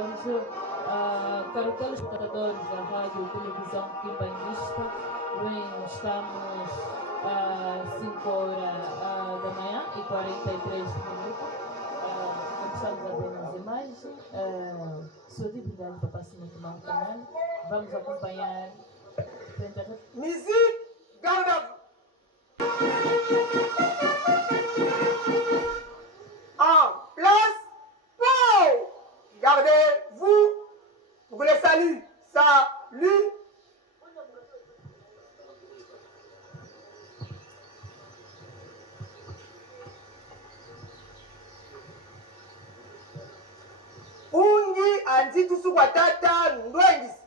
14, para todos os espectadores da rádio e televisão Kimbanguista, bem, estamos às 5 horas da manhã e 43 minutos. Estamos apenas imagens. Sou dividida para passar no canal. Vamos acompanhar. Musique, garde. En place, pour. Gardez-vous. Vous les saluez. Salut. Ungi anzitu sukwatata ndwengisi.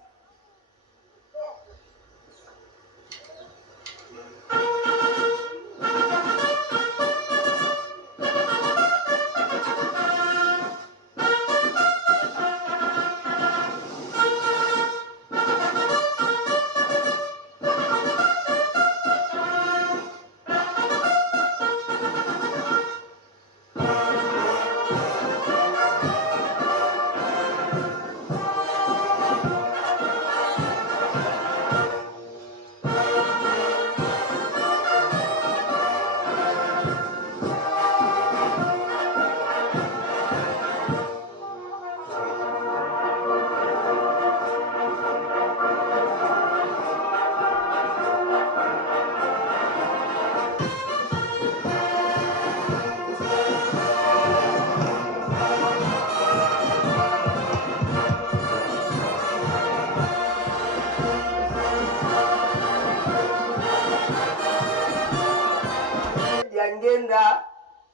Ngenda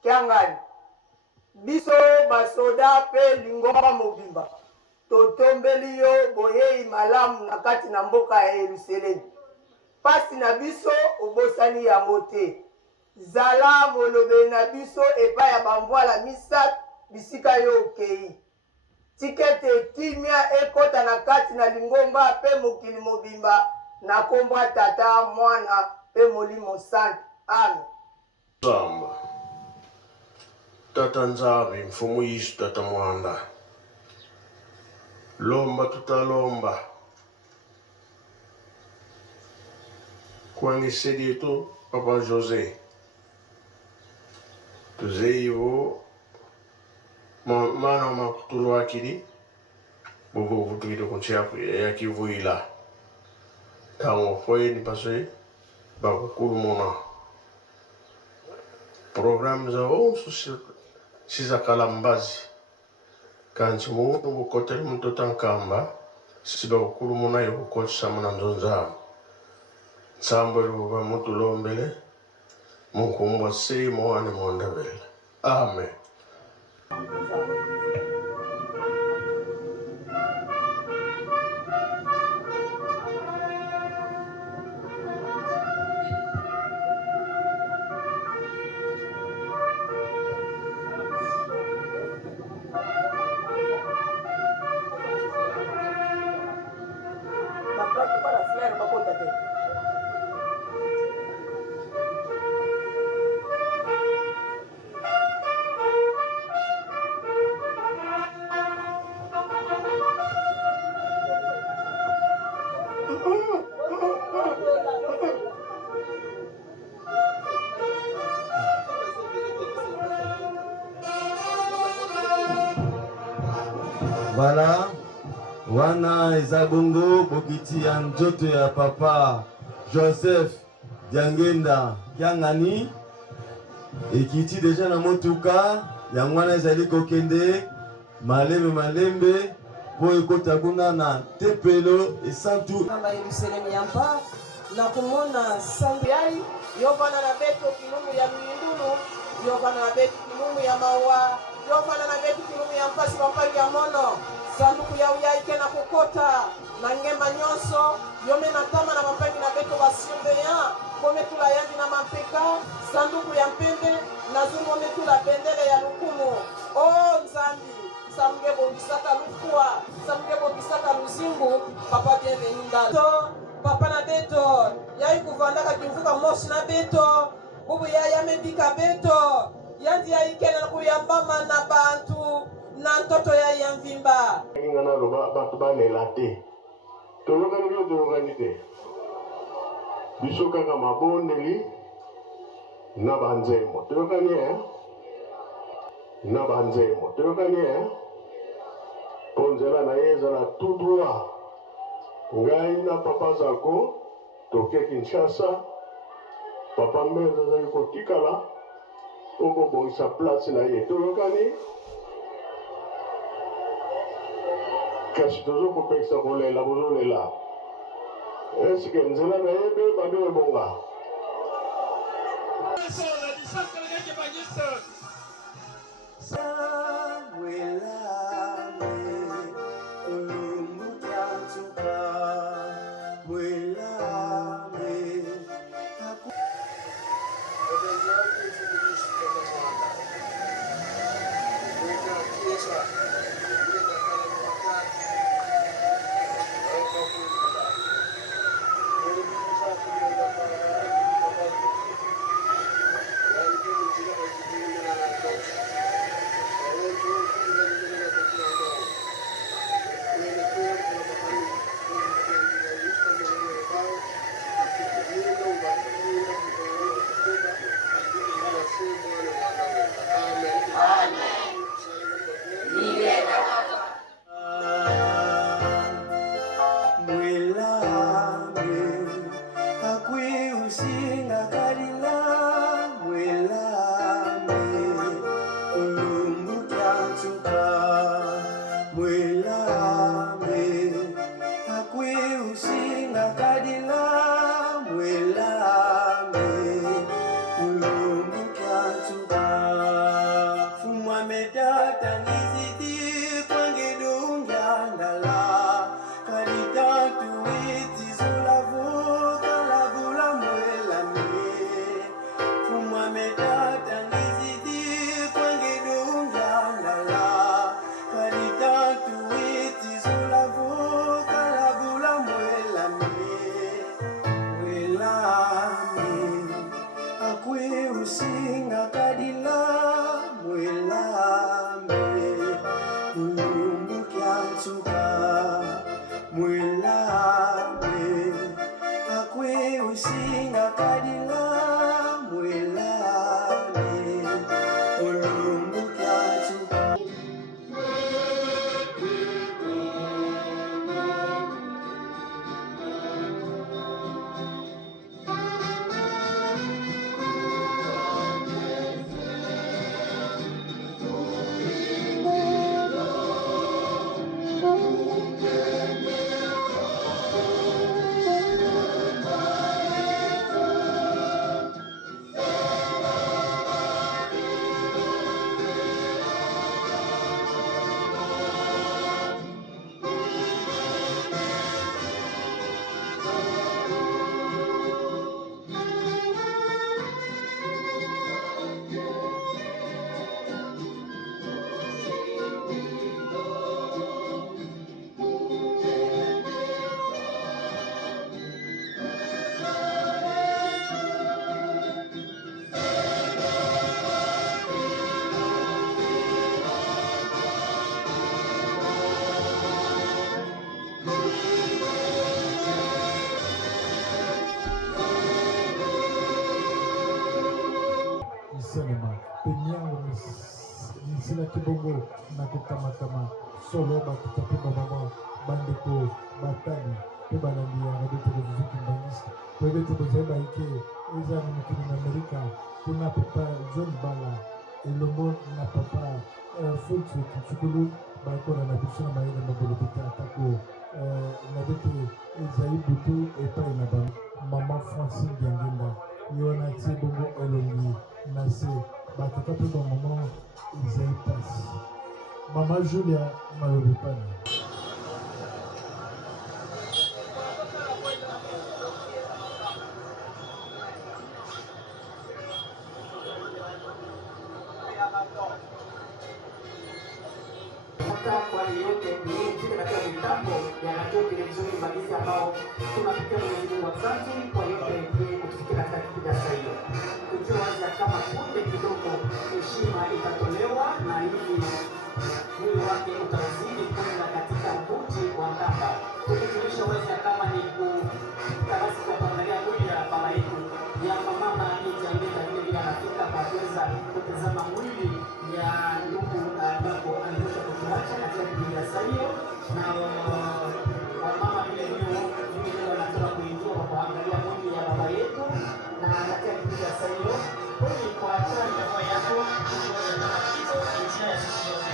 Kiangani biso basoda pe lingomba mobimba totombeli yo boyei malamu na kati na mboka ya Yerusalemu pasi na biso obosani yango te zala molobe na biso epai ya bamvwala misat bisika yo okei tikete kimia ekota na kati na lingomba pe mokili mobimba na kombo tata mwana pe molimo santo amen. Samba tata nzavi mfumu Yesu tata mwanda lomba tutalomba kuangisedi yetu papa José tuzeivo mana makutulu akili bobo vutuito kunchiapu ya kivuila tango foi ni pasoi bakukulu mona programme za onsu siza kalambazi kanchi muntu bukoteli muntu tankamba siba ukulu muna yokukosa muna nzonza nsambo luba mutu lombele munkumbwa simo ane mwandabele amen. Voilà, wana ezabongo bokiti ya nzoto ya papa Joseph Diangenda Kiangani ekiti deja na motuka yango wana ezali kokende malembe po ekota kuna na tempelo esantu kamba Yerusalemu yampa na kumona sangu yai yovana na beto kilungu ya luindulu yovana na beto kilungu ya mawa yovana na beto kilungu ya mpasi wampangi ya mono sanduku ya uyaike na kukota na ngema nyonso yome na tama na mampangi na beto basimbeya kome tula yandi na mampeka sanduku ya mpembe na zungome tula bendele ya lukumu o nzambi samuge bongisaka lukua samuge bongisaka luzingu papa bienvenu ndalo papa na beto yai kuvandaka kimvuka moshi na beto bubu ya yamebika beto yandi ya ikena kuyambama na bantu na na ntoto ya mvimba. Ngana loba batu balela te. Tolokani byo tolokani te. Biso kaka mabondeli na banzemo. Tolokani na banzemo. Tolokani ponzela na yeza na tout droit. Ngai na papa zako toke Kinshasa. Papa mbeza zaki kotikala okobongisa place na ye. Tolokani kasi tozokopekisa kolela bozolela. Eske nzela na yebe bado ebonga. Cinema penyango nisila kibongo na kutamatama solo bakitape bamama bandeko batani pe balandi ya radio television kimbangisika po ebe te bozali baike eza na mokili na Amerika kuna papa John Bala elongo na papa Fultu Kichukulu bakona na biso na mayele mabolobita atako na bete ezali butu epai na bango mama Francine Diangenda yona tie bongo elongi na se batata pe ba mama ezali pasi mama Julia malobepani kwa yeyote ni katika mitambo ya radio televisheni Mbalizi ambao tunapitia Mwenyezi Mungu asante kwa yote kutufikia katika kipindi cha sasa hivi. Kujua wazi kama punde kidogo heshima itatolewa na hivi mawili ya ndugu Bako amekwisha kutuacha katika kipindi cha salio, na wamama vile vile wanatoka kuingia kwa kuangalia mwili ya baba yetu, na katika kipindi cha salio kweli kwa chanja kwa yako kwa kitu njia ya sisi yote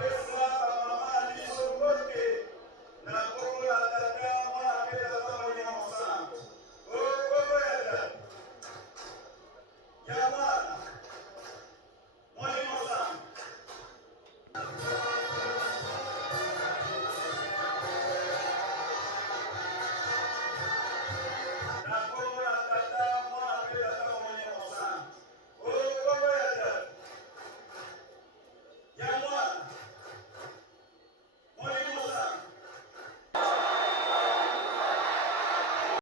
Yes.